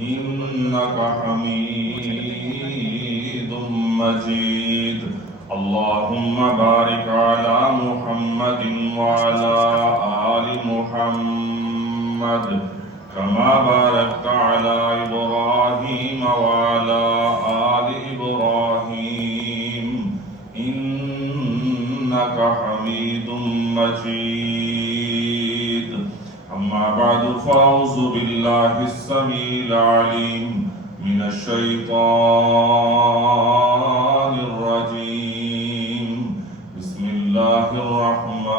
إنك حميد مجيد. اللهم بارك على محمد وعلى آل محمد كما باركت على إبراهيم وعلى آل إبراهيم إنك حميد مجيد. أما بعد فأعوذ بالله السميع العليم من الشيطان الرجيم. بسم الله الرحمن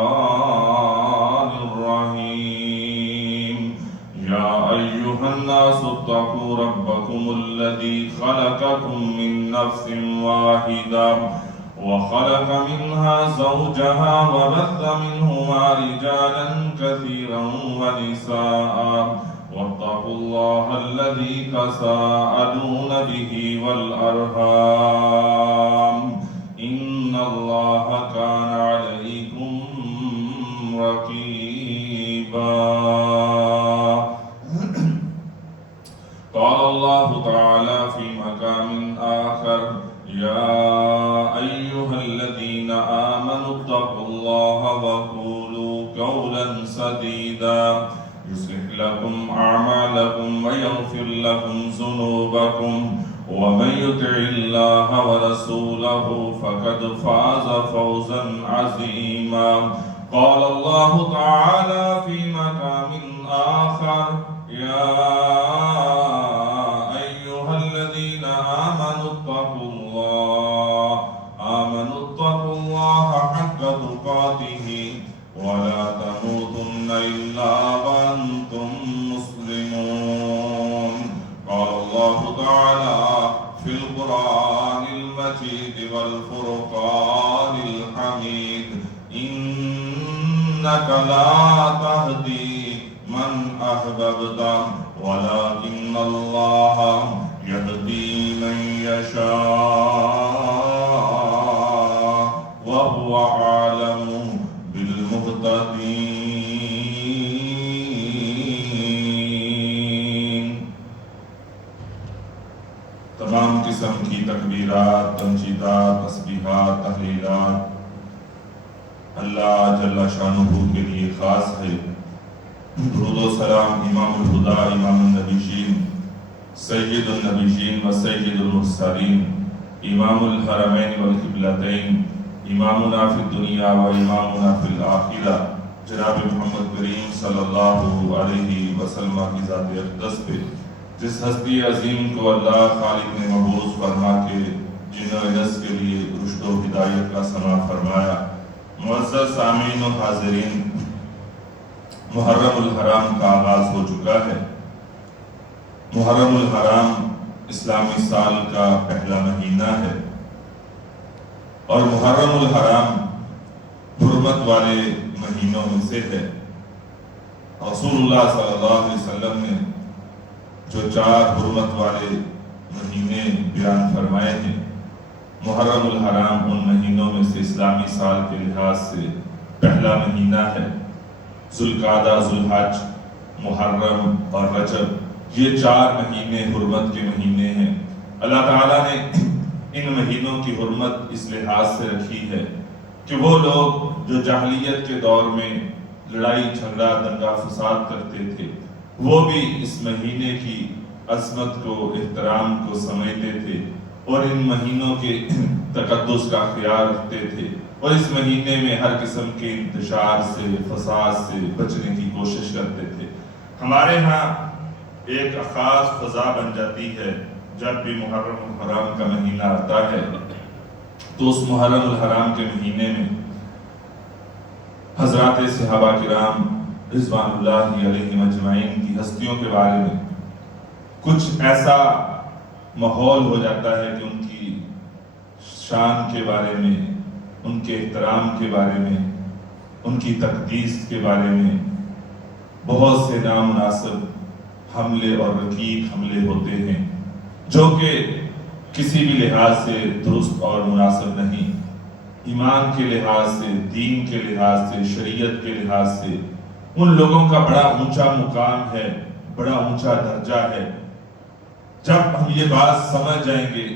الرحيم. يا أيها الناس اتقوا ربكم الذي خلقكم من نفس واحدة وخلق منها زوجها وبث منهما رجالا كثيرا ونساء واتقوا الله الذي تساءلون به والأرحام إن الله كان عليكم رقيبا. قال الله تعالى في مقام آخر: يا أيها الذين آمنوا اتقوا الله وقولوا قولا سديدا يصلح لكم أعمالكم ويغفر لكم ذنوبكم ومن يطع الله ورسوله فقد فاز فوزا عظيما. قال الله تعالى في مقام آخر: يا أيها الذين آمنوا اتقوا الله حق تقاته ولا تموتن إلا وأنتم مسلمون. قال الله تعالى في القرآن المجيد والفرقان الحميد: إنك لا تهدي من أحببت ولكن الله يهدي من يشاء وهو أعلم بالمهتدين. تمام قسم کی تکبیرات، تمجیدات، تسبیحات، تحلیلات اللہ جل شانہ کے لیے خاص ہے. درود و سلام امام الہدا، امام النبیین، سید النبیین و سید المرسلین، امام الحرمین والقبلتین، امامنا فی الدنیا و امامنا فی الآخرہ، جناب محمد کریم صلی اللہ علیہ وسلم کی ذات اقدس پہ جس ہستی عظیم کو اللہ خالق نے مبعوث فرما کے جن و انس کے لیے رشد و ہدایت کا سما فرمایا. معزز سامعین و حاضرین، محرم الحرام کا آغاز ہو چکا ہے. محرم الحرام اسلامی سال کا پہلا مہینہ ہے اور محرم الحرام حرمت والے مہینوں میں سے ہے. رسول اللہ صلی اللہ علیہ وسلم نے جو 4 حرمت والے مہینے بیان فرمائے ہیں، محرم الحرام ان مہینوں میں سے اسلامی سال کے لحاظ سے پہلا مہینہ ہے. ذوالقعدہ، ذوالحج، محرم اور رجب، یہ 4 مہینے حرمت کے مہینے ہیں. اللہ تعالیٰ نے ان مہینوں کی حرمت اس لحاظ سے رکھی ہے کہ وہ لوگ جو جاہلیت کے دور میں لڑائی جھگڑا دنگا فساد کرتے تھے، وہ بھی اس مہینے کی عظمت کو، احترام کو سمجھتے تھے اور ان مہینوں کے تقدس کا خیال رکھتے تھے اور اس مہینے میں ہر قسم کے انتشار سے، فساد سے بچنے کی کوشش کرتے تھے. ہمارے ہاں ایک خاص فضا بن جاتی ہے جب بھی محرم الحرام کا مہینہ آتا ہے، تو اس محرم الحرام کے مہینے میں حضرات صحابہ کرام رضوان اللہ علیہم اجمعین کی ہستیوں کے بارے میں کچھ ایسا ماحول ہو جاتا ہے کہ ان کی شان کے بارے میں، ان کے احترام کے بارے میں، ان کی تقدیس کے بارے میں بہت سے نامناسب حملے اور رقیق حملے ہوتے ہیں جو کہ کسی بھی لحاظ سے درست اور مناسب نہیں. ایمان کے لحاظ سے، دین کے لحاظ سے، شریعت کے لحاظ سے ان لوگوں کا بڑا اونچا مقام ہے، بڑا اونچا درجہ ہے جب ہم یہ بات سمجھ جائیں گے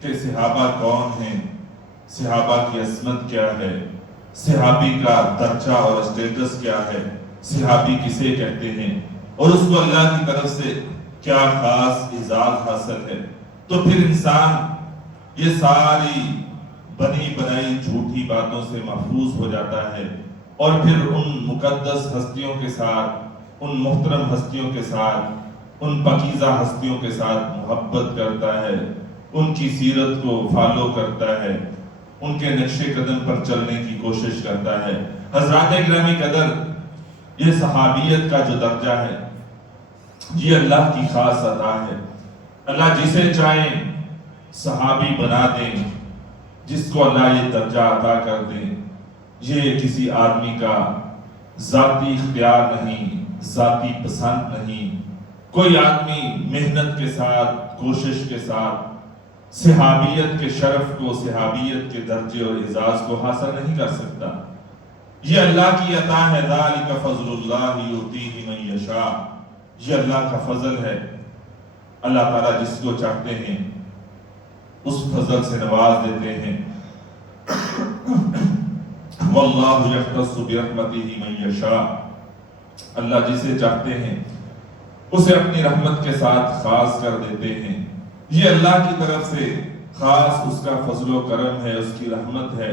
کہ صحابہ کون ہیں، صحابہ کی عظمت کیا ہے، صحابی کا درجہ اور اسٹیٹس کیا ہے، صحابی کسے کہتے ہیں، اور اس کو اللہ کی طرف سے کیا خاص اعزاز حاصل ہے، تو پھر انسان یہ ساری بنی بنائی جھوٹی باتوں سے محفوظ ہو جاتا ہے، اور پھر ان مقدس ہستیوں کے ساتھ، ان محترم ہستیوں کے ساتھ، ان پاکیزہ ہستیوں کے ساتھ محبت کرتا ہے، ان کی سیرت کو فالو کرتا ہے، ان کے نقش قدم پر چلنے کی کوشش کرتا ہے۔ حضرات گرامی قدر، یہ صحابیت کا جو درجہ ہے یہ اللہ کی خاص عطا ہے۔ اللہ جسے چاہیں صحابی بنا دیں، جس کو اللہ یہ درجہ عطا کر دیں، یہ کسی آدمی کا ذاتی اختیار نہیں، ذاتی پسند نہیں۔ کوئی آدمی محنت کے ساتھ، کوشش کے ساتھ صحابیت کے شرف کو، صحابیت کے درجے اور اعزاز کو حاصل نہیں کر سکتا۔ یہ اللہ کی عطا ہے، ذالک فضل اللہ یؤتیہ من یشاء، یہ اللہ کا فضل ہے۔ اللہ تعالیٰ جس کو چاہتے ہیں اس فضل سے نواز دیتے ہیں۔ واللہ یختص برحمتہ من یشاء، اللہ جسے چاہتے ہیں اسے اپنی رحمت کے ساتھ خاص کر دیتے ہیں۔ یہ اللہ کی طرف سے خاص اس کا فضل و کرم ہے، اس کی رحمت ہے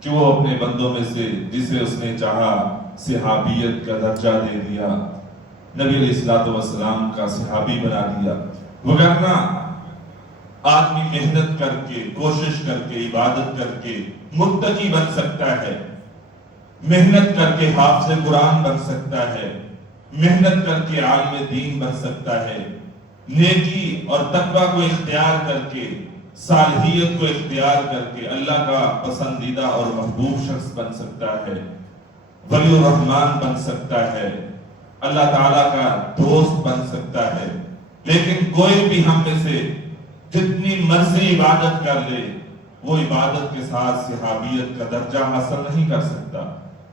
کہ وہ اپنے بندوں میں سے جسے اس نے چاہا صحابیت کا درجہ دے دیا، نبی علیہ الصلوۃ والسلام کا صحابی بنا دیا۔ وگرنہ آدمی محنت کر کے، کوشش کر کے، عبادت کر کے متقی بن سکتا ہے، محنت کر کے حافظ قرآن بن سکتا ہے، محنت کر کے عالم دین بن سکتا ہے، نیکی اور تقوی کو اختیار کر کے، صالحیت کو اختیار کر کے اللہ کا پسندیدہ اور محبوب شخص بن سکتا ہے، ولی الرحمن بن سکتا ہے، اللہ تعالیٰ کا دوست بن سکتا ہے۔ لیکن کوئی بھی ہم میں سے جتنی مرضی عبادت کر لے، وہ عبادت کے ساتھ صحابیت کا درجہ حاصل نہیں کر سکتا۔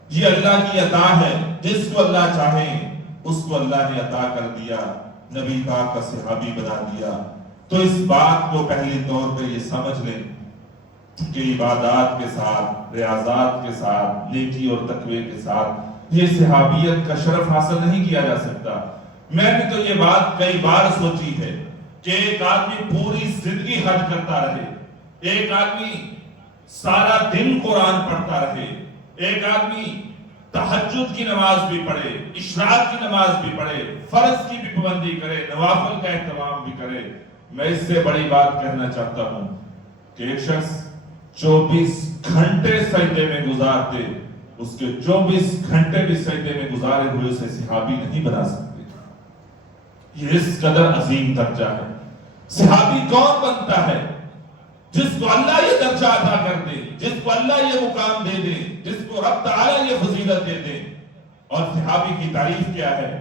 یہ اللہ کی عطا ہے، جس کو اللہ چاہے اس کو اللہ نے عطا کر دیا، نبی پاک کا صحابی بنا دیا۔ تو اس بات کو پہلی طور پہ یہ سمجھ لیں کہ عبادات کے ساتھ، ریاضات کے ساتھ، نیکی اور تقوی کے ساتھ یہ صحابیت کا شرف حاصل نہیں کیا جا سکتا۔ میں نے تو یہ بات کئی بار سوچی ہے کہ ایک آدمی پوری زندگی حج کرتا رہے، ایک آدمی سارا دن قرآن پڑھتا رہے، ایک آدمی تہجد کی نماز بھی پڑھے، اشراق کی نماز بھی پڑھے، فرض کی بھی پابندی کرے، نوافل کا اہتمام بھی کرے۔ میں اس سے بڑی بات کہنا چاہتا ہوں کہ ایک شخص 24 گھنٹے سجدے میں گزارتے، اس کے 24 گھنٹے بھی سجدے میں گزارے ہوئے اسے صحابی نہیں بنا سکتے۔ یہ اس قدر عظیم درجہ ہے۔ صحابی کون بنتا ہے؟ جس کو اللہ یہ درجہ عطا کر دے، جس کو اللہ یہ مقام دے دے، جس کو رب تعالیٰ یہ فضیلت دے دے۔ اور صحابی کی تعریف کیا ہے؟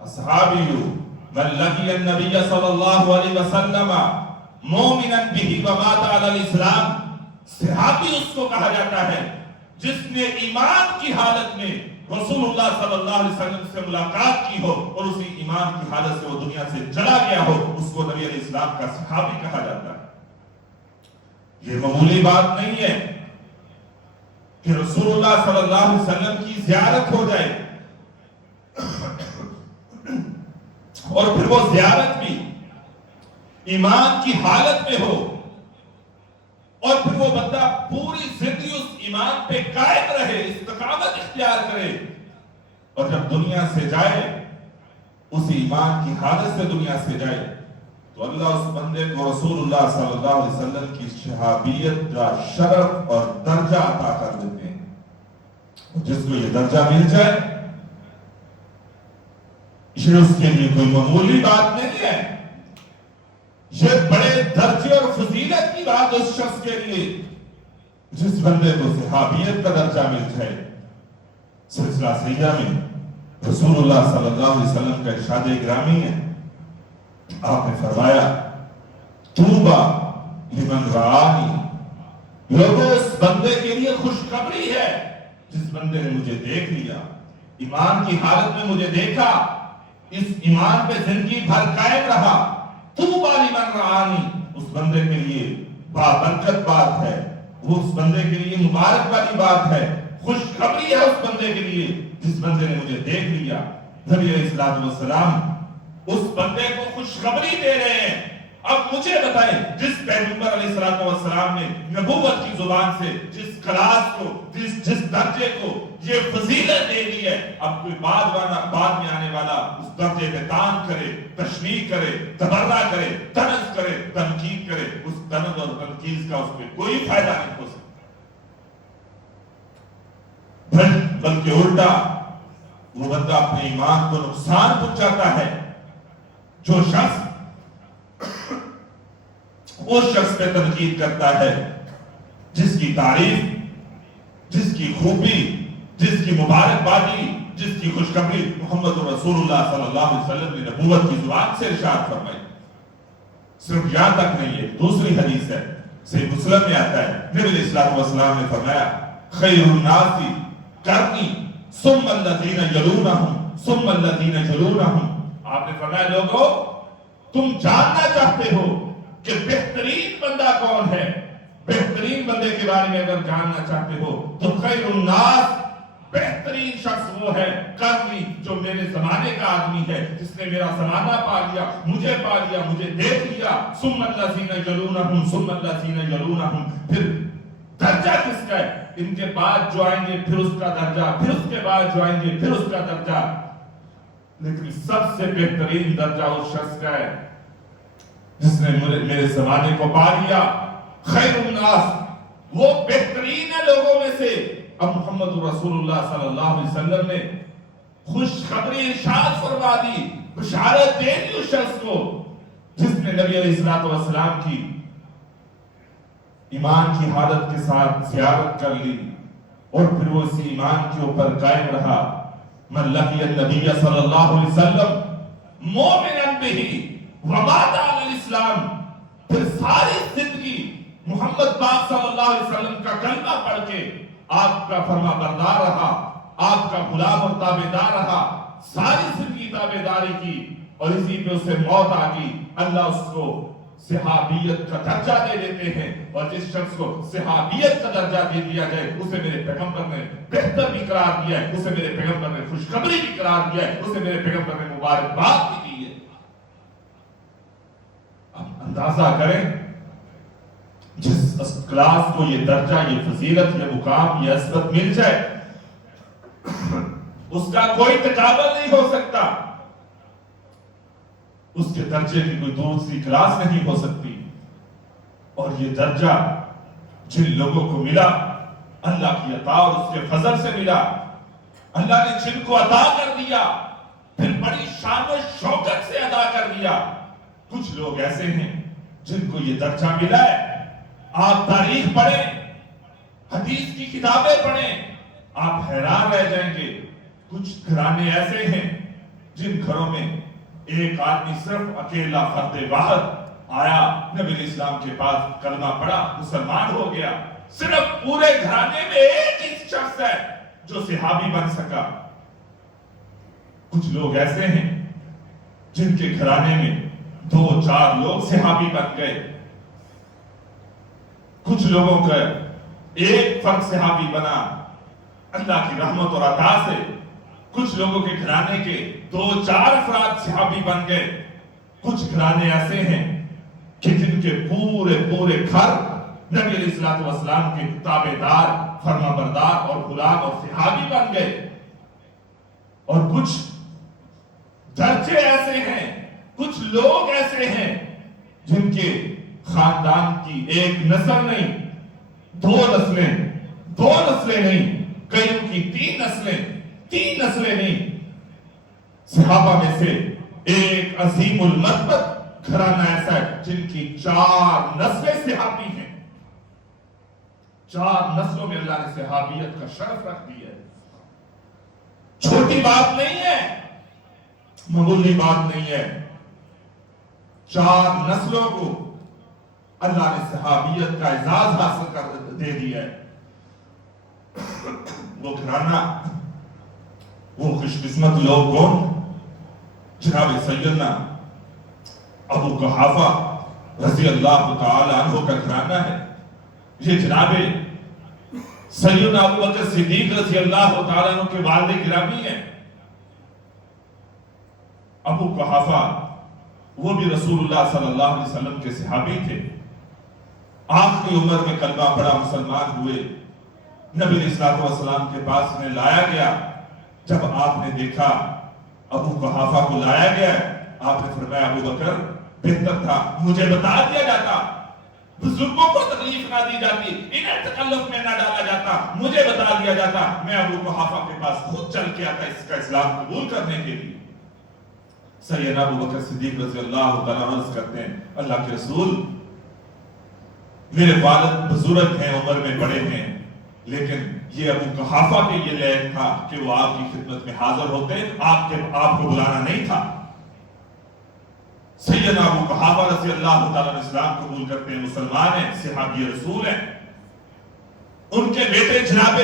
اصحابی من لقی النبی صلی اللہ علیہ وسلم مومنا بہ ومات علی الاسلام، صحابی اس کو کہا جاتا ہے جس نے ایمان کی حالت میں رسول اللہ صلی اللہ علیہ وسلم سے ملاقات کی ہو اور اسی ایمان کی حالت سے وہ دنیا سے چلا گیا ہو، اس کو نبی علیہ السلام کا صحابی کہا جاتا ہے۔ یہ معمولی بات نہیں ہے کہ رسول اللہ صلی اللہ علیہ وسلم کی زیارت ہو جائے اور پھر وہ زیارت بھی ایمان کی حالت میں ہو، اور پھر وہ بندہ پوری زندگی اس ایمان پہ قائم رہے، استقامت اختیار کرے، اور جب دنیا سے جائے اسی ایمان کی حالت سے دنیا سے جائے تو اللہ اس بندے کو رسول اللہ صلی اللہ علیہ وسلم کی صحابیت کا شرف اور درجہ عطا کر دیتے ہیں۔ جس کو یہ درجہ مل جائے یہ اس کے لیے کوئی معمولی بات نہیں ہے، یہ بڑے درجے اور فضیلت کی بات اس شخص کے لیے جس بندے کو صحابیت کا درجہ مل جائے۔ سلسلہ سیدہ میں رسول اللہ صلی اللہ علیہ وسلم کا ارشاد گرامی ہے، آپ نے فرمایا طوبی لمن رآنی، لوگوں اس بندے کے لیے خوشخبری ہے جس بندے نے مجھے دیکھ لیا، ایمان کی حالت میں مجھے دیکھا، اس ایمان پہ زندگی بھر قائم رہا۔ طوبی لمن بندے کے لیے بابرکت بات ہے، وہ اس بندے کے لیے مبارک والی بات ہے، خوشخبری ہے اس بندے کے لیے جس بندے نے مجھے دیکھ لیا۔ نبی علیہ السلام اس بندے کو خوشخبری دے رہے ہیں۔ اب مجھے بتائیں، جس پیغمبر علیہ السلام نے نبوت کی زبان سے جس کلاس کو، جس درجے کو یہ فضیلت دے دی ہے، اب کوئی بعد میں آنے والا اس درجے پہ تان کرے، تشنیع کرے، تبرہ کرے، طنز کرے، تنقید کرے، اس طنز اور تنقید کا اس پہ کوئی فائدہ نہیں ہو سکتا، بلکہ الٹا وہ بندہ اپنے ایمان کو نقصان پہنچاتا ہے۔ جو شخص اس شخص پہ تنقید کرتا ہے جس کی تعریف، جس کی خوبی، جس کی مبارکبادی، جس کی خوشخبری محمد رسول اللہ صلی اللہ علیہ وسلم نے نبوت کی زبان سے ارشاد فرمائی۔ صرف یہاں تک نہیں ہے، دوسری حدیث ہے، صحیح مسلم میں آتا ہے، نبی علیہ السلام نے فرمایا خیر الناس قرنی ثم الذین یلونہم ثم الذین یلونہم۔ آپ نے فرمایا لوگو تم جاننا چاہتے ہو کہ بہترین بندہ کون ہے، بہترین بندے کے بارے میں اگر جاننا چاہتے ہو تو خیر الناس، بہترین شخص وہ ہے قرنی، جو میرے زمانے کا آدمی ہے، جس نے میرا زمانہ پا لیا، مجھے پا لیا، مجھے دیکھ لیا۔ ثم الذین یلونہم ثم الذین یلونہم، پھر درجہ کس کا ہے؟ ان کے بعد جو آئیں گے پھر اس کا درجہ، پھر اس کے بعد جو آئیں گے پھر اس کا درجہ، لیکن سب سے بہترین درجہ اس شخص کا ہے جس نے میرے زمانے کو پا لیا۔ خیر الناس، وہ بہترین ہے لوگوں میں سے۔ اب محمد رسول اللہ صلی اللہ علیہ وسلم نے خوشخبری ارشاد فرما دی، بشارت دے دی اس شخص کو جس نے نبی علیہ السلام کی ایمان کی حالت کے ساتھ زیارت کر لی اور پھر وہ اسی ایمان کے اوپر قائم رہا۔ من لقی النبی صلی اللہ علیہ وسلم مومنا بہ ومات علی الاسلام، پھر ساری زندگی محمد پاک صلی اللہ علیہ وسلم کا کلمہ پڑھ کے آپ کا فرما بردار رہا، آپ کا غلام اور تابعدار رہا، ساری زندگی تابعداری کی اور اسی پہ اسے موت آ گئی، اللہ اس کو صحابیت کا درجہ دے دیتے ہیں۔ اور جس شخص کو صحابیت کا درجہ دے دیا جائے اسے میرے پیغمبر نے بہتر بھی قرار دیا ہے، اسے میرے پیغمبر نے خوشخبری بھی قرار دیا ہے، اسے میرے پیغمبر نے مبارکباد بھی دی ہے۔ اب اندازہ کریں جس کلاس کو یہ درجہ، یہ فضیلت، یہ مقام، یہ عزت مل جائے اس کا کوئی تقابل نہیں ہو سکتا، اس کے درجے کی کوئی دوسری کلاس نہیں ہو سکتی۔ اور یہ درجہ جن لوگوں کو ملا اللہ کی عطا اور اس کے فضل سے ملا، اللہ نے جن کو عطا کر دیا پھر بڑی شان و شوکت سے عطا کر دیا۔ کچھ لوگ ایسے ہیں جن کو یہ درجہ ملا ہے، آپ تاریخ پڑھیں، حدیث کی کتابیں پڑھیں، آپ حیران رہ جائیں گے۔ کچھ گھرانے ایسے ہیں جن گھروں میں ایک آدمی صرف اکیلا فرد واحد آیا، نبی علیہ السلام کے پاس کلمہ پڑھا، مسلمان ہو گیا، صرف پورے گھرانے میں ایک ہی شخص ہے جو صحابی بن سکا۔ کچھ لوگ ایسے ہیں جن کے گھرانے میں 2-4 لوگ صحابی بن گئے، کچھ لوگوں کا ایک فرد صحابی بنا اللہ کی رحمت اور عطا سے، کچھ لوگوں کے گھرانے کے 2-4 افراد صحابی بن گئے، کچھ گھرانے ایسے ہیں کہ جن کے پورے گھر نبی علیہ السلام کے تابعدار، فرما بردار اور غلام اور صحابی بن گئے، اور کچھ درجے ایسے ہیں، کچھ لوگ ایسے ہیں جن کے خاندان کی ایک نسل نہیں، 2 نسلیں نہیں، کئیوں کی 3 نسلیں نہیں، صحابہ میں سے ایک عظیم المرتبہ گھرانہ ایسا ہے جن کی 4 نسلیں صحابی ہیں۔ 4 نسلوں میں اللہ نے صحابیت کا شرف رکھ دیا ہے۔ چھوٹی بات نہیں ہے، معمولی بات نہیں ہے، 4 نسلوں کو اللہ نے صحابیت کا اعزاز حاصل کر دے دیا ہے۔ وہ گھرانہ، وہ خوش قسمت لوگ کون؟ جناب سیدنا ابو قحافہ رضی اللہ تعالی عنہ کا گھرانہ ہے. یہ جناب سیدنا ابو بکر صدیق رضی اللہ تعالی عنہ کے والد گرامی ہیں. ابو قحافہ وہ بھی رسول اللہ صلی اللہ علیہ وسلم کے صحابی تھے. آخری عمر میں کلمہ پڑھا، مسلمان ہوئے. نبی علیہ الصلوۃ والسلام کے پاس انہیں لایا گیا. جب آپ نے دیکھا ابو قحافہ کو لایا گیا، آپ نے فرمایا ابو بکر بہتر تھا مجھے بتا دیا جاتا، بزرگوں کو تکلیف نہ دی جاتی، انہیں تکلف میں نہ ڈالا جاتا، مجھے بتا دیا جاتا، میں ابو قحافہ کے پاس خود چل کے آتا اس کا اسلام قبول کرنے کے لیے. سیدنا ابو بکر صدیق رضی اللہ تعالیٰ عنہ کرتے ہیں اللہ کے رسول میرے والد بزرگ ہیں، عمر میں بڑے ہیں، لیکن یہ ابو قحافہ کے یہ لائق تھا کہ وہ آپ کی خدمت میں حاضر ہوتے، آپ کو بلانا نہیں تھا. سیدنا ابو قحافہ رضی اللہ تعالیٰ اسلام قبول کرتے ہیں، مسلمان ہیں، صحابی رسول ہیں. ان کے بیٹے جناب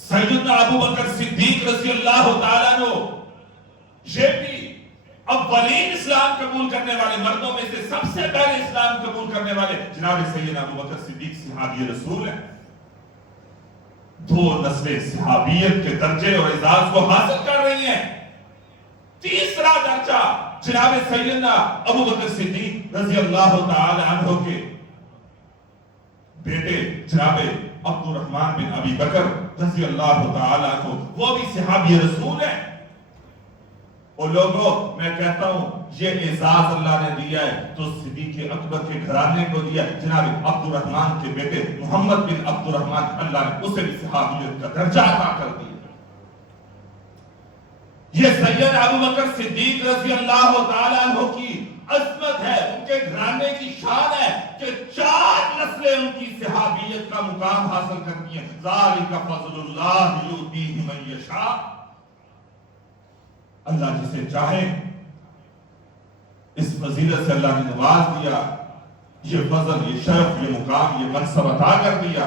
سیدنا ابو بکر صدیق رضی اللہ تعالیٰ عنہ یہ بھی اولین اسلام قبول کرنے والے مردوں میں سے سب سے پہلے اسلام قبول کرنے والے جناب سیدنا ابو بکر صدیق صحابی رسول ہیں. دو نسلیں صحابیت کے درجے اور اعزاز کو حاصل کر رہی ہیں. تیسرا درجہ جناب سیدنا ابو بکر صدیق رضی اللہ تعالی عنہ کے بیٹے جناب عبد الرحمن بن ابی بکر رضی اللہ تعالی عنہ وہ بھی صحابی رسول ہیں. اور لوگوں میں کہتا ہوں یہ اعزاز اللہ نے دیا ہے تو صدیق اکبر کے گھرانے کو دیا. جناب عبد الرحمن کے بیٹے محمد بن عبد الرحمن اللہ نے اسے بھی صحابیت کا درجہ عطا کر دیا. یہ سیدنا ابو بکر صدیق رضی اللہ تعالی عنہ کی عظمت ہے، ان کے گھرانے کی شان ہے کہ 4 نسلیں ان کی صحابیت کا مقام حاصل کرتی ہیں. ذالک فضل اللہ یؤتیہ من یشاء. اللہ جسے چاہے اس فضیلت سے اللہ نے نواز دیا، یہ فضل، یہ شرف، یہ مقام، یہ منصب عطا کر دیا.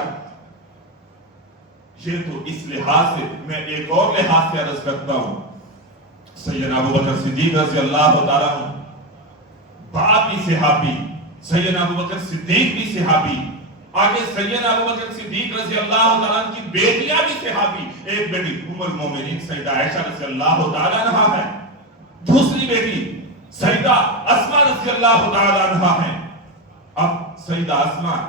یہ تو اس لحاظ سے. میں ایک اور لحاظ سے عرض کرتا ہوں، سیدنا ابو بکر صدیق رضی اللہ تعالیٰ عنہ باپ بھی صحابی، سیدنا ابو بکر صدیق بھی صحابی، آگے سیدنا ابو بکر صدیق رضی اللہ تعالیٰ عنہ کی بیٹیاں بھی صحابی. ایک بیٹی ام المومنین سیدہ عائشہ رضی اللہ تعالیٰ عنہ ہے، دوسری بیٹی سیدہ اسماء رضی اللہ تعالیٰ عنہ ہے. اب سیدہ اسماء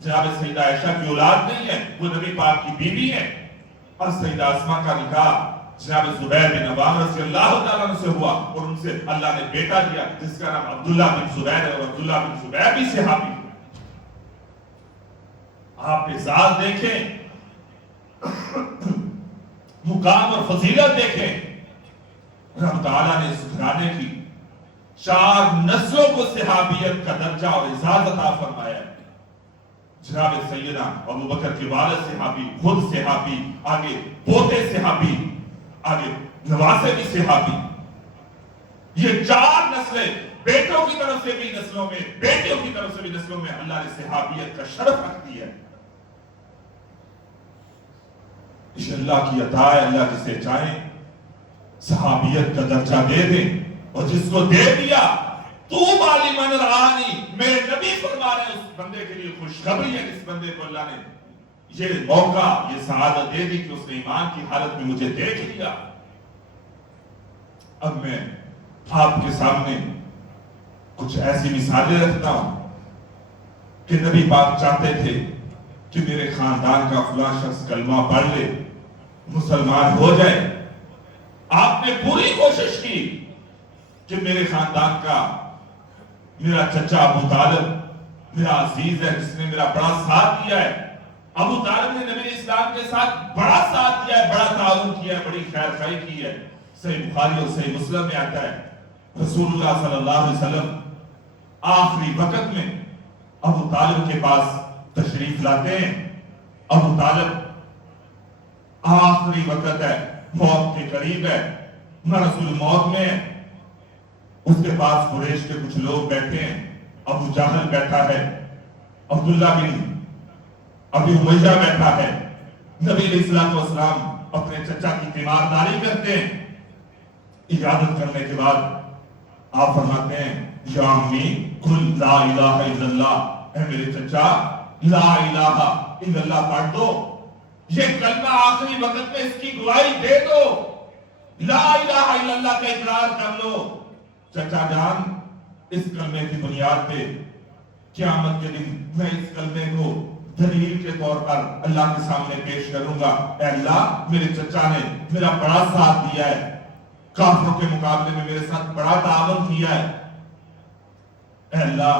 جناب سیدہ عائشہ کی اولاد نہیں ہے، وہ نبی پاک کی بیوی ہے. اور سیدہ اسماء کا نکاح جناب زبیر بن عوام رضی اللہ تعالیٰ عنہ سے ہوا اور ان سے اللہ نے بیٹا دیا جس کا نام عبداللہ بن زبیر ہے، اور عبداللہ بن زبیر بھی صحابی. آپ اعزاز دیکھیں، مقام اور فضیلت دیکھیں. رب تعالیٰ نے اس گھرانے کی 4 نسلوں کو صحابیت کا درجہ اور اعزاز عطا فرمایا. جناب سیدنا ابو بکر کے والد صحابی، خود صحابی، آگے پوتے صحابی، آگے نواسے بھی صحابی. یہ 4 نسلیں بیٹوں کی طرف سے بھی نسلوں میں، بیٹیوں کی طرف سے بھی نسلوں میں اللہ نے صحابیت کا شرف رکھ دیا ہے. یہ اللہ کی عطا ہے. اللہ جسے چاہے صحابیت کا درجہ دے دے، اور جس کو دے دیا طوبی لمن رآنی، میرے نبی فرما رہے ہیں اس بندے کے لیے خوشخبری ہے جس بندے کو اللہ نے یہ موقع، یہ سعادت دے دی کہ اس نے ایمان کی حالت میں مجھے دیکھ لیا. اب میں آپ کے سامنے کچھ ایسی مثالیں رکھتا ہوں کہ نبی پاک چاہتے تھے کہ میرے خاندان کا فلاں شخص کلمہ پڑھ لے، مسلمان ہو جائے. آپ نے پوری کوشش کی کہ میرے خاندان کا میرا چچا ابو طالب میرا عزیز ہے جس نے میرا بڑا ساتھ دیا ہے. ابو طالب نے نبی اسلام کے ساتھ بڑا ساتھ دیا ہے، بڑا تعاون کیا ہے، بڑی خیر خواہی کی ہے. صحیح بخاری اور صحیح مسلم میں آتا ہے رسول اللہ صلی اللہ علیہ وسلم آخری وقت میں ابو طالب کے پاس تشریف لاتے ہیں. ابو طالب آخری وقت ہے، موت کے قریب ہے، مرض الموت میں ہے. اس کے پاس قریش کے کچھ لوگ بیٹھے ہیں. ابو جہل بیٹھا ہے، عبداللہ بن ابی امیہ بیٹھا ہے. نبی علیہ الصلوۃ والسلام اپنے چچا کی تیمارداری کرتے ہیں. اجازت کرنے کے بعد آپ فرماتے ہیں یا امی قل لا الہ الا اللہ، اے میرے چچا لا الہ الا اللہ پڑھ دو، یہ کلمہ آخری وقت میں اس کی گواہی دے دو، لا الہ الا اللہ کا اقرار کر لو۔ چچا جان، اس کلمے کی بنیاد پہ قیامت کے دن میں اس کلمے کو دلیل کے طور پر اللہ کے سامنے پیش کروں گا۔ اے اللہ، میرے چچا نے میرا بڑا ساتھ دیا ہے، کافروں کے مقابلے میں میرے ساتھ بڑا تعاون کیا ہے، اے اللہ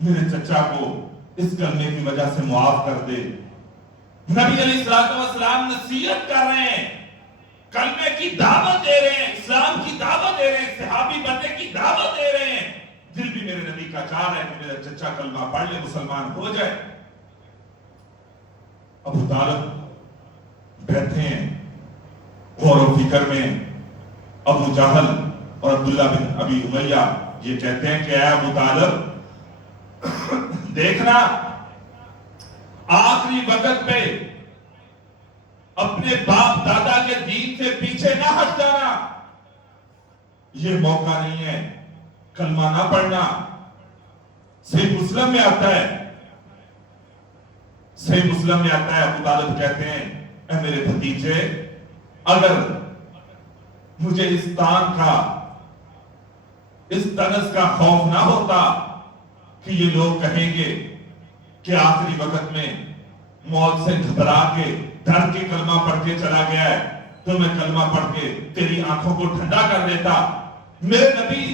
میرے چچا کو اس کلمے کی وجہ سے معاف کر دے۔ نبی علیہ السلام نصیحت کر رہے ہیں، کلمے کی دعوت دے رہے ہیں، اسلام کی دعوت دے رہے ہیں، صحابی بننے کی دعوت دے رہے ہیں۔ دل بھی میرے نبی کا چاہ رہا ہے کہ میرا چچا کلمہ پڑھ لے، مسلمان ہو جائے۔ ابو طالب بیٹھے ہیں غور و فکر میں۔ ابو جہل اور عبداللہ بن ابی امیہ یہ کہتے ہیں کہ اے ابو طالب، دیکھنا آخری وقت پہ اپنے باپ دادا کے دین سے پیچھے نہ ہٹ جانا، یہ موقع نہیں ہے کلمہ نہ پڑھنا۔ صحیح مسلم میں آتا ہے، صحیح مسلم میں آتا ہے، ابو طالب کہتے ہیں اے میرے بھتیجے، اگر مجھے اس تان کا، اس طنز کا خوف نہ ہوتا کہ یہ لوگ کہیں گے کہ آخری وقت میں موت سے گھبرا کے ڈر کے کلمہ پڑھ کے چلا گیا ہے، تو میں کلمہ پڑھ کے تیری آنکھوں کو ٹھنڈا کر دیتا۔ میرے نبی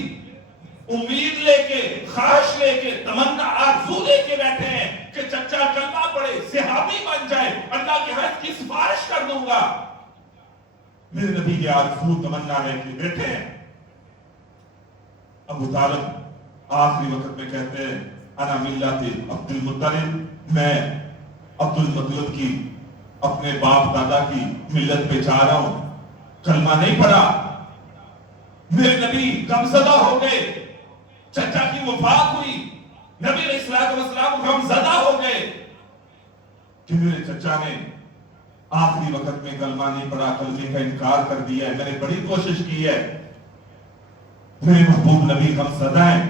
امید لے کے، خواہش لے کے، تمنا آرزو لے کے بیٹھے ہیں کہ چچا کلمہ پڑھے، صحابی بن جائے، اللہ کے ہاتھ کی سفارش کر دوں گا۔ میرے نبی کی آرزو تمنا لے کے بیٹھے ہیں۔ ابو طالب آخری وقت میں کہتے ہیں انا ملت عبد المطلب، میں عبد المطلب کی، اپنے باپ دادا کی ملت پہ جا رہا ہوں، کلمہ نہیں پڑھا۔ میرے نبی غمزدہ ہو گئے، چچا کی وفات ہوئی، نبی علیہ السلام غمزدہ ہو گئے کہ میرے چچا نے آخری وقت میں کلمہ نہیں پڑھا، کلمے کا انکار کر دیا ہے، میں نے بڑی کوشش کی ہے۔ میرے محبوب نبی غمزدہ ہیں۔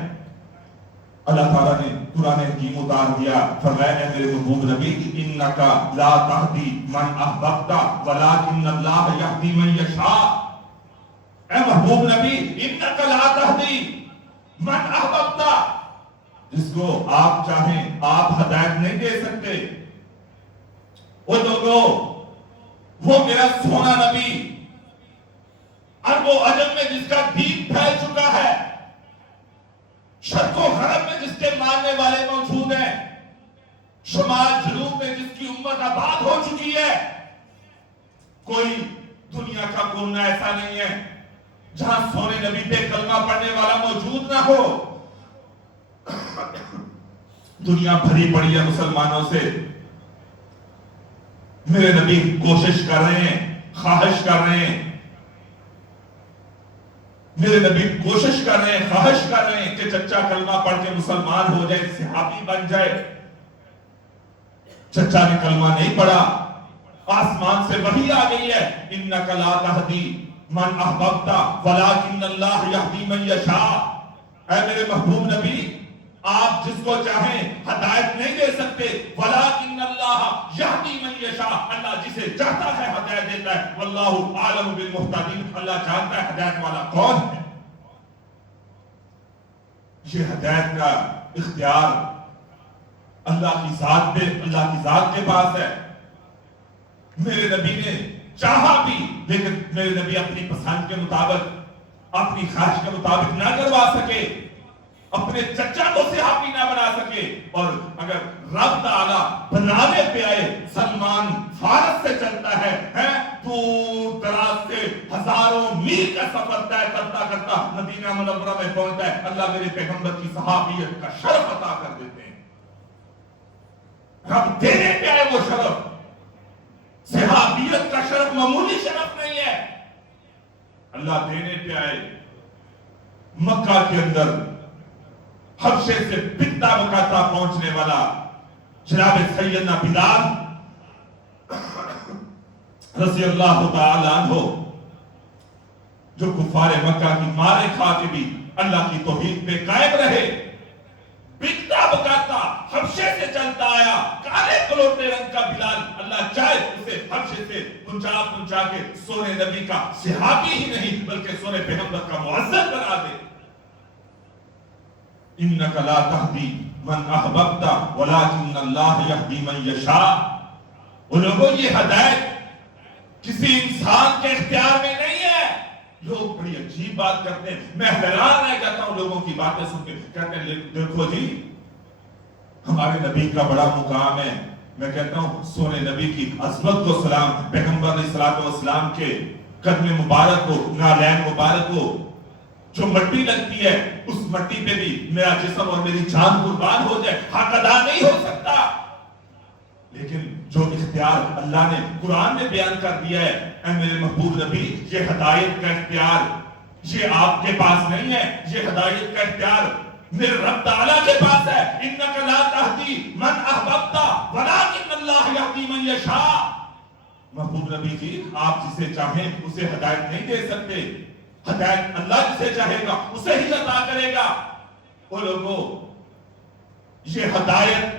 اللہ تعالیٰ نے قرآن حکیم اتار دیا، فرمایا ہے میرے محبوب نبی انکا لا تہدی من احببت ولکن اللہ یہدی من یشاء۔ اے محبوب نبی انکا لا تہدی من احببت، جس کو آپ چاہیں آپ ہدایت نہیں دے سکتے۔ وہ لوگوں، وہ میرا سونا نبی عرب و عجم میں جس کا دین پھیل چکا ہے، شرق و غرب میں جس کے ماننے والے موجود ہیں، شمال جنوب میں جس کی امت آباد ہو چکی ہے، کوئی دنیا کا کونا ایسا نہیں ہے جہاں سونے نبی پہ کلمہ پڑھنے والا موجود نہ ہو۔ دنیا بھری پڑی ہے مسلمانوں سے، میرے نبی کوشش کر رہے ہیں، خواہش کر رہے ہیں، میرے نبی کوشش کر رہے ہیں، خواہش کر رہے ہیں کہ چچا کلمہ پڑھ کے مسلمان ہو جائے، صحابی بن جائے۔ چچا نے کلمہ نہیں پڑھا، آسمان سے وحی آ گئی ہے انک لا تہدی من احببت ولکن اللہ یہدی من یشاء۔ اے میرے محبوب نبی، آپ جس کو چاہیں ہدایت نہیں دے سکتے، ولکن اللہ یہدی من یشاء، اللہ جسے چاہتا ہے ہدایت دیتا ہے، واللہ اعلم بالمہتدین، اللہ جانتا ہے ہدایت والا کون ہے۔ یہ ہدایت کا اختیار اللہ کی ذات پہ، اللہ کی ذات کے پاس ہے۔ میرے نبی نے چاہا بھی، لیکن میرے نبی اپنی پسند کے مطابق، اپنی خواہش کے مطابق نہ کروا سکے، اپنے چچا کو صحابی نہ بنا سکے۔ اور اگر رب تعالیٰ بنانے پہ آئے، سلمان فارس سے چلتا ہے، دور دراز سے ہزاروں میل کا سفر طے کرتا کرتا مدینہ منورہ میں پہنچتا ہے، اللہ میرے پیغمبر کی صحابیت کا شرف عطا کر دیتے ہیں۔ رب دینے پہ آئے وہ شرف، صحابیت کا شرف معمولی شرف نہیں ہے، اللہ دینے پہ آئے۔ مکہ کے اندر حبشے سے بتا بکاتا پہنچنے والا جناب سیدنا بلال رضی اللہ تعالی عنہ، جو کفار مکہ کی مارے کھا کے بھی اللہ کی توحید پہ قائم رہے. بکتا بکاتا حبشے سے چلتا آیا, کالے کلوٹے رنگ کا بلال, اللہ چاہے اسے حبشے سے پہنچا کے سونے نبی کا صحابی ہی نہیں بلکہ سونے پیغمبر کا معزز بنا دے. انک لا تہدی من احببت ولکن اللہ یہدی من یشاء. وہ لوگوں, یہ ہدایت کسی انسان کے اختیار میں نہیں ہے. لوگ بڑی عجیب بات کرتے ہیں, میں حیران رہ جاتا ہوں لوگوں کی باتیں سن کے. کہتے ہیں دیکھو جی ہمارے نبی کا بڑا مقام ہے. میں کہتا ہوں سونے نبی کی عظمت کو سلام, پیغمبر علیہ الصلوۃ والسلام کے قدم مبارک کو, نالین مبارک کو, جو مٹی لگتی ہے اس مٹی پہ بھی میرا جسم اور میری جان قربان ہو جائے, حق ادا نہیں ہو سکتا. لیکن جو اختیار اللہ نے قرآن میں بیان کر دیا ہے, اے میرے محبوب نبی, یہ ہدایت کا اختیار یہ آپ کے پاس نہیں ہے, یہ ہدایت کا اختیار میرے رب تعالیٰ کے پاس ہے. انک لا تہدی من احببت ولکن اللہ یہدی من یشاء. محبوب نبی جی, آپ جسے چاہیں اسے ہدایت نہیں دے سکتے. ہدایت اللہ جسے چاہے گا اسے ہی عطا کرے گا. وہ لوگوں, یہ ہدایت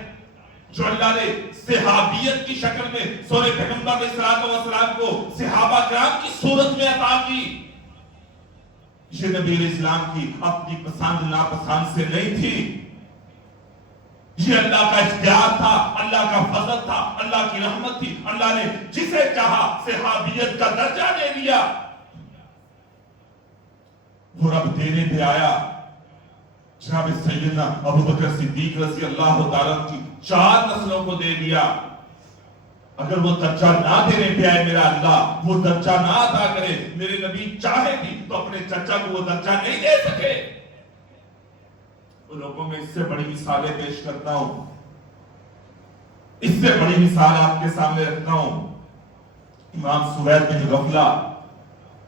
جو اللہ نے صحابیت کی شکل میں سونے پیغمبر علیہ الصلوۃ والسلام کو صحابہ کرام کی صورت میں عطا کی, یہ نبی علیہ السلام کی اپنی پسند ناپسند سے نہیں تھی. یہ اللہ کا اختیار تھا, اللہ کا فضل تھا, اللہ کی رحمت تھی. اللہ نے جسے چاہا صحابیت کا درجہ دے دیا. وہ رب دینے پہ آیا. جناب سیدنا ابو بکر صدیق رضی اللہ تعالیٰ کی 4 نسلوں کو دے دیا. اگر وہ درجہ نہ دینے پہ آئے میرا اللہ, وہ درجہ نہ عطا کرے, میرے نبی چاہے بھی تو اپنے چچا کو وہ درجہ نہیں دے سکے. ان لوگوں میں اس سے بڑی مثالیں پیش کرتا ہوں, اس سے بڑی مثال آپ کے سامنے رکھتا ہوں. امام سوید بن غفلہ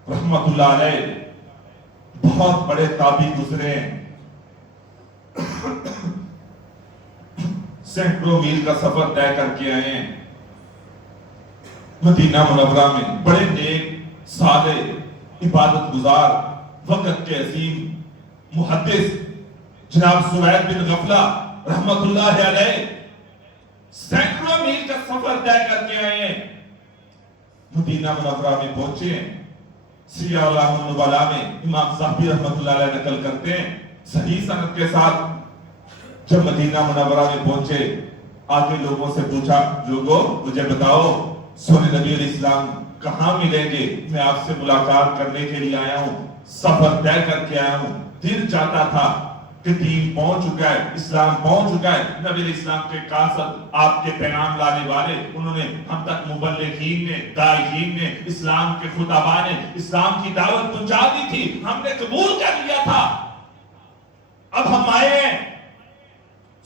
رحمت اللہ علیہ بہت بڑے تابعی گزرے ہیں. سینکڑوں میل کا سفر طے کر کے آئے ہیں مدینہ منورہ میں. بڑے نیک, صالح, عبادت گزار, وقت کے عظیم محدث جناب سوید بن غفلہ رحمت اللہ علیہ سینکڑوں میل کا سفر طے کر کے آئے ہیں. مدینہ منورہ میں پہنچے. سیرہ اعلام النبلاء میں امام صاحبی رحمت اللہ علیہ نقل کرتے ہیں صحیح سند کے ساتھ, جب مدینہ منورہ میں پہنچے آگے لوگوں سے پوچھا, لوگوں مجھے بتاؤ سونے نبی علیہ السلام کہاں ملیں گے, میں آپ سے ملاقات کرنے کے لیے آیا ہوں, سفر طے کر کے آیا ہوں. دل چاہتا تھا کہ دین پہنچ چکا ہے, اسلام پہنچ چکا ہے. نبی علیہ السلام کے قاصد, آپ کے پیغام لانے والے, انہوں نے ہم تک مبلغین نے, داعین نے, اسلام کے خطباء نے اسلام کی دعوت پہنچا دی تھی, ہم نے قبول کر لیا تھا. اب ہم آئے ہیں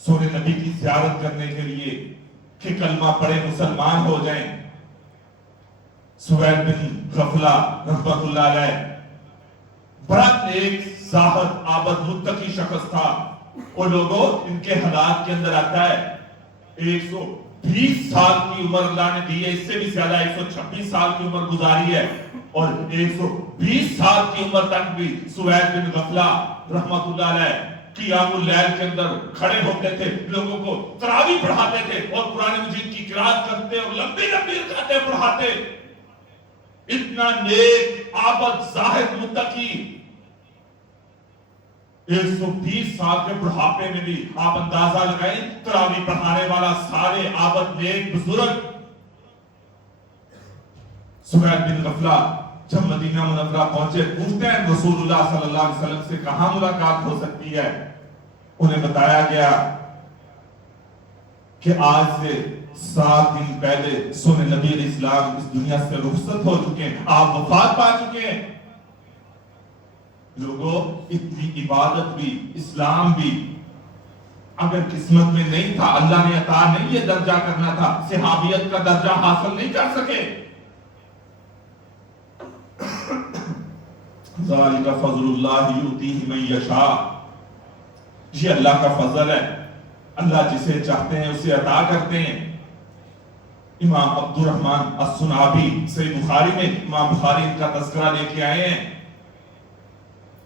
سونے نبی کی زیارت کرنے کے لیے کہ کلمہ پڑھے مسلمان ہو جائیں. سوید بن غفلہ رحمت اللہ علیہ بڑا نیک, زاہد, عابد, متقی شخص تھا. اور لوگوں ان کے حالات کے اندر آتا ہے 120 سال کی عمر اللہ نے دی ہے, اس سے بھی زیادہ 126 سال کی عمر گزاری ہے. اور 120 سال کی عمر تک بھی سوید بن غفلہ رحمت اللہ علیہ قیام اللیل کے اندر کھڑے ہوتے تھے, لوگوں کو تراویح پڑھاتے تھے اور قرآن مجید کی قرات کرتے اور لمبی لمبی رکعتیں پڑھاتے. اتنا نیک, عابد, زاہد, متقی, 120 سال کے بڑھاپے میں بھی آپ اندازہ لگائیں تراویح پڑھانے والا سارے عابد, نیک, بزرگ. سوید بن غفلہ جب مدینہ منورہ پہنچے پوچھتے ہیں رسول اللہ صلی اللہ علیہ وسلم سے کہاں ملاقات ہو سکتی ہے. انہیں بتایا گیا کہ آج سے 7 دن پہلے سونے نبی علیہ السلام اس دنیا سے رخصت ہو چکے ہیں, آپ وفات پا چکے ہیں. لوگوں اتنی عبادت بھی, اسلام بھی اگر قسمت میں نہیں تھا, اللہ نے عطا نہیں یہ درجہ کرنا تھا, صحابیت کا درجہ حاصل نہیں کر سکے. ذالک فضل اللہ یؤتیہ من یشاء. یہ اللہ کا فضل ہے, اللہ جسے چاہتے ہیں اسے عطا کرتے ہیں. امام عبد الرحمن الصنعابی صحیح بخاری میں امام بخاری ان کا تذکرہ لے کے آئے ہیں.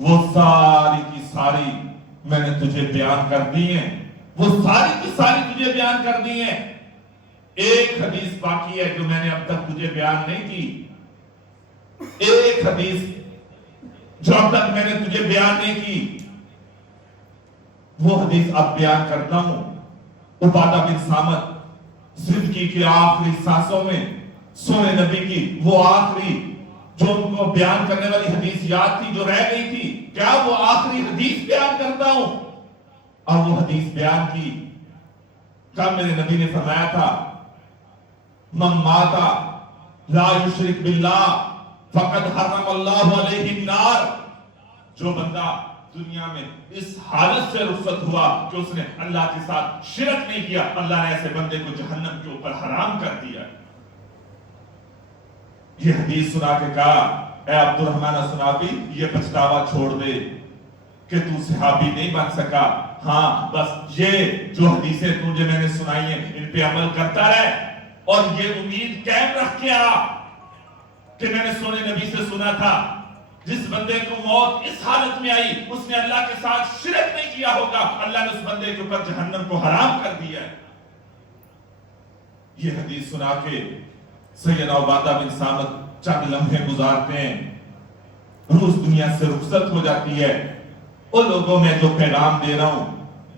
وہ ساری کی ساری میں نے تجھے بیان کر دی ہیں، وہ ساری کی ساری تجھے بیان کر دی ہیں۔ ایک حدیث باقی ہے جو میں نے اب تک تجھے بیان نہیں کی، ایک حدیث جو اب تک میں نے تجھے بیان نہیں کی، وہ حدیث اب بیان کرتا ہوں۔ عبادہ بن صامت زندگی کے آخری سانسوں میں سونے نبی کی وہ آخری جو ان کو بیان کرنے والی حدیث یاد تھی جو رہ گئی تھی، کیا وہ آخری حدیث بیان کرتا ہوں؟ اور وہ حدیث بیان کی، کل میرے نبی نے فرمایا تھا من ماتا لا یشرک باللہ فقد حرم اللہ علیہ النار، جو بندہ دنیا میں اس حالت سے رخصت ہوا کہ اس نے اللہ کے ساتھ شرک نہیں کیا، اللہ نے ایسے بندے کو جہنم کے اوپر حرام کر دیا۔ یہ حدیث سنا کے کہا اے عبد الرحمن الصنابی یہ پچھتاوا چھوڑ دے کہ تو صحابی نہیں بن سکا، ہاں بس یہ جو حدیثیں تجھے میں نے سنائی ہیں ان پہ عمل کرتا رہے اور یہ امید قائم رکھ کے آ کہ میں نے سونے نبی سے سنا تھا جس بندے کو موت اس حالت میں آئی اس نے اللہ کے ساتھ شرک نہیں کیا ہوگا، اللہ نے اس بندے کے اوپر جہنم کو حرام کر دیا ہے۔ یہ حدیث سنا کے سیدنا عبادہ بن صامت چند لمحے گزارتے ہیں، روح دنیا سے رخصت ہو جاتی ہے۔ ان لوگوں میں جو پیغام دے رہا ہوں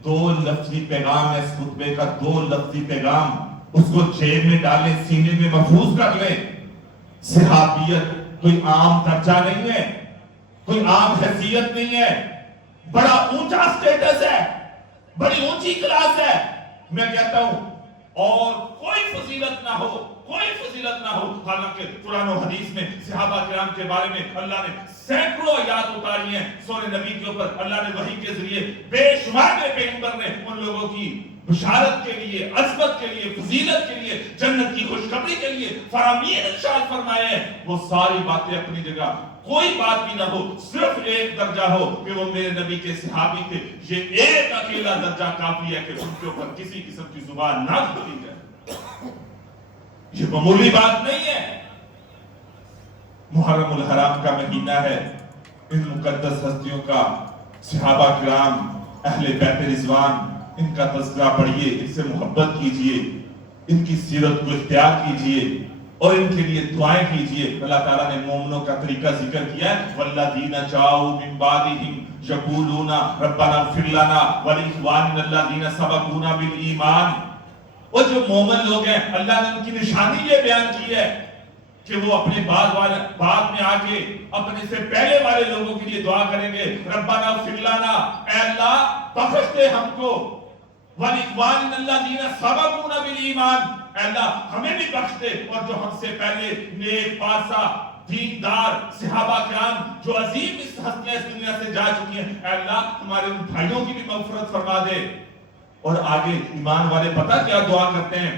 2 لفظی پیغام ہے، اس خطبے کا 2 لفظی پیغام، اس کو جیب میں ڈالیں، سینے میں محفوظ کر لیں۔ صحابیت کوئی عام درجہ نہیں ہے، کوئی عام حیثیت نہیں ہے، بڑا اونچا سٹیٹس ہے، بڑی اونچی کلاس ہے۔ میں کہتا ہوں اور کوئی فضیلت نہ ہو، کوئی فضیلت نہ ہو، حالانکہ قرآن و حدیث میں صحابہ کرام کے بارے میں اللہ نے سینکڑوں آیات اتاری ہیں، سونے نبی کے اوپر اللہ نے وحی کے ذریعے بے شمار پیغمبر نے ان لوگوں کی بشارت کے لیے، عظمت کے لیے، فضیلت کے لیے، جنت کی خوشخبری کے لیے فرامین ارشاد فرمائے ہیں۔ وہ ساری باتیں اپنی جگہ، کوئی بات بھی نہ ہو، صرف ایک درجہ ہو کہ وہ میرے نبی کے صحابی تھے، یہ ایک اکیلا درجہ کافی ہے کہ ان کے اوپر کسی قسم کی زبان نہ کھلی جائے۔ یہ معمولی بات نہیں ہے۔ محرم الحرام کا مہینہ ہے، ان مقدس ہستیوں کا، صحابہ کرام، اہل بیت رضوان، ان کا تذکرہ پڑھیے، ان سے محبت کیجئے، ان کی سیرت کو اختیار کیجئے اور ان کے لیے دعائیں کیجئے۔ اللہ تعالیٰ نے مومنوں کا طریقہ ذکر کیا ہے، وَالَّذِينَ جَاءُوا مِن بَعْدِهِمْ يَقُولُونَ رَبَّنَا اغْفِرْ لَنَا وَلِإِخْوَانِنَا الَّذِينَ سَبَقُونَا بِالْإِيمَانِ۔ وہ جو مومن لوگ ہیں اللہ نے ان کی نشانی یہ بیان کی ہے کہ وہ اپنے بعد میں آکے اپنے سے پہلے والے لوگوں کے لیے دعا کریں گے، ربنا اغفر لنا، اے اللہ بخش دے ہم کو، وَلِإِخْوَانِنَا الَّذِينَ سَبَقُونَا بِالْإِيمَانِ، اے اللہ ہمیں بھی بخش دے اور جو ہم سے پہلے نیک پاسا دیندار صحابہ کرام جو عظیم اس ہستیاں اس دنیا سے جا چکی ہیں، اے اللہ ہمارے ان بھائیوں کی بھی مغفرت فرما دے۔ اور آگے ایمان والے پتہ کیا دعا کرتے ہیں،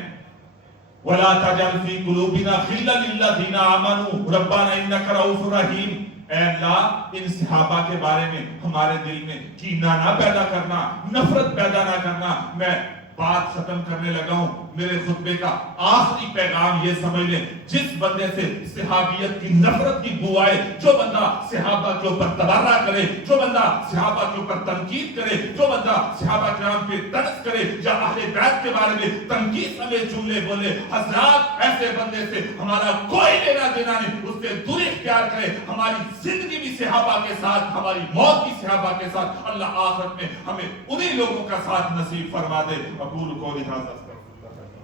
وَلَا تَجْعَلْ فِي قُلُوبِنَا غِلًّا لِلَّذِينَ آمَنُوا رَبَّنَا إِنَّكَ رَءُوفٌ رَحِيمٌ، اے اللہ ان صحابہ کے بارے میں ہمارے دل میں کینہ نہ پیدا کرنا، نفرت پیدا نہ کرنا۔ میں بات ختم کرنے لگا ہوں، میرے خطبے کا آخری پیغام یہ سمجھ لیں، جس بندے سے صحابیت کی نفرت کی بو آئے، جو بندہ صحابہ کے اوپر تبرہ کرے، جو بندہ صحابہ کے اوپر تنقید کرے، جو بندہ صحابہ کرام پہ طنز کرے یا اہل بیت کے بارے میں تنقید سمیت جملے بولے، حضرات ایسے بندے سے ہمارا کوئی لینا دینا نہیں، اس سے دوری اختیار کرے۔ ہماری زندگی بھی صحابہ کے ساتھ، ہماری موت بھی صحابہ کے ساتھ، اللہ آخرت میں ہمیں انہی لوگوں کا ساتھ نصیب فرما دے۔ اقول قولی ھذا استغفر اللہ۔